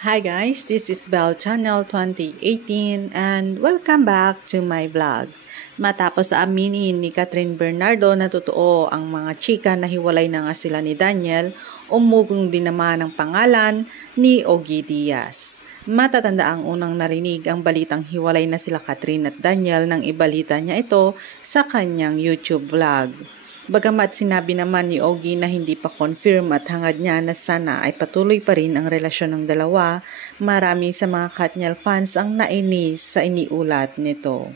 Hi guys, this is Bell Channel 2018 and welcome back to my vlog. Matapos aminin ni Catherine Bernardo na totoo ang mga chika na hiwalay na nga sila ni Daniel, umugong din naman ang pangalan ni Ogie Diaz. Matatanda ang unang narinig ang balitang hiwalay na sila Catherine at Daniel nang ibalita niya ito sa kanyang YouTube vlog. Bagamat sinabi naman ni Ogie na hindi pa confirm at hangad niya na sana ay patuloy pa rin ang relasyon ng dalawa, marami sa mga Katniel fans ang nainis sa iniulat nito.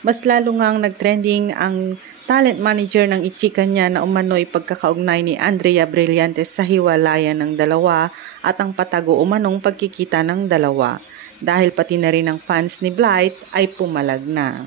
Mas lalo ngang nagtrending ang talent manager ng ichika niya na umano'y pagkakaugnay ni Andrea Brillantes sa hiwalayan ng dalawa at ang patago umanong pagkikita ng dalawa. Dahil pati na rin ang fans ni Blythe ay pumalag na.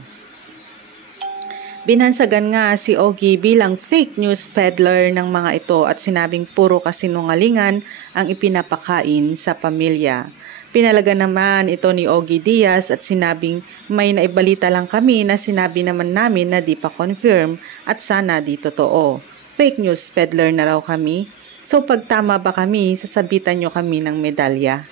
Binansagan nga si Ogie bilang fake news peddler ng mga ito at sinabing puro kasinungalingan ang ipinapakain sa pamilya. Pinalaga naman ito ni Ogie Diaz at sinabing may naibalita lang kami na sinabi naman namin na di pa confirm at sana di totoo. Fake news peddler na raw kami. So pag tama ba kami, sasabitan nyo kami ng medalya?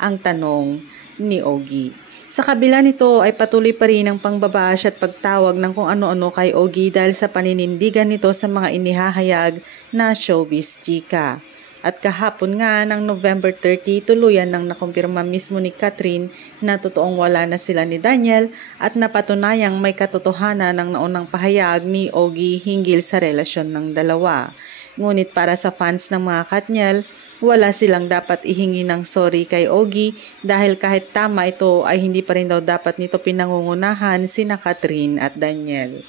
Ang tanong ni Ogie. Sa kabila nito ay patuloy pa rin ang pangbabash at pagtawag ng kung ano-ano kay Ogie dahil sa paninindigan nito sa mga inihahayag na showbiz chika. At kahapon nga ng November 30, tuluyan nang nakumpirma mismo ni Catherine na totoong wala na sila ni Daniel at napatunayang may katotohanan ng naunang pahayag ni Ogie hinggil sa relasyon ng dalawa. Ngunit para sa fans ng mga Katniel, wala silang dapat ihingi ng sorry kay Ogie dahil kahit tama ito ay hindi pa rin daw dapat nito pinangungunahan sina Catherine at Daniel.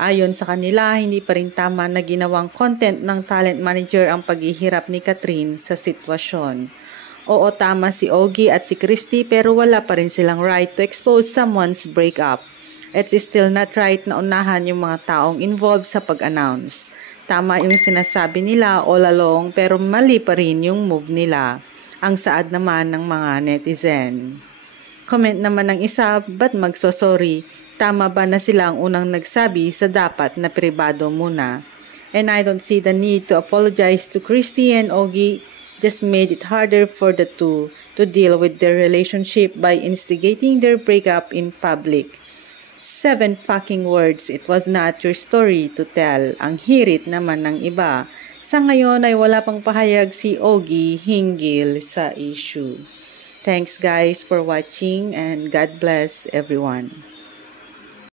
Ayon sa kanila, hindi pa rin tama na ginawang content ng talent manager ang paghihirap ni Catherine sa sitwasyon. Oo, tama si Ogie at si Christy pero wala pa rin silang right to expose someone's breakup. It's still not right na unahan yung mga taong involved sa pag-announce. Tama yung sinasabi nila all along pero mali pa rin yung move nila. Ang saad naman ng mga netizen. Comment naman ng isa, ba't magsosorry? Tama ba na sila ang unang nagsabi sa dapat na pribado muna? And I don't see the need to apologize to Christy and Ogie. Just made it harder for the two to deal with their relationship by instigating their breakup in public. 7 fucking words, it was not your story to tell. Ang hirit naman ng iba. Sa ngayon ay wala pang pahayag si Ogie hinggil sa issue. Thanks guys for watching and God bless everyone.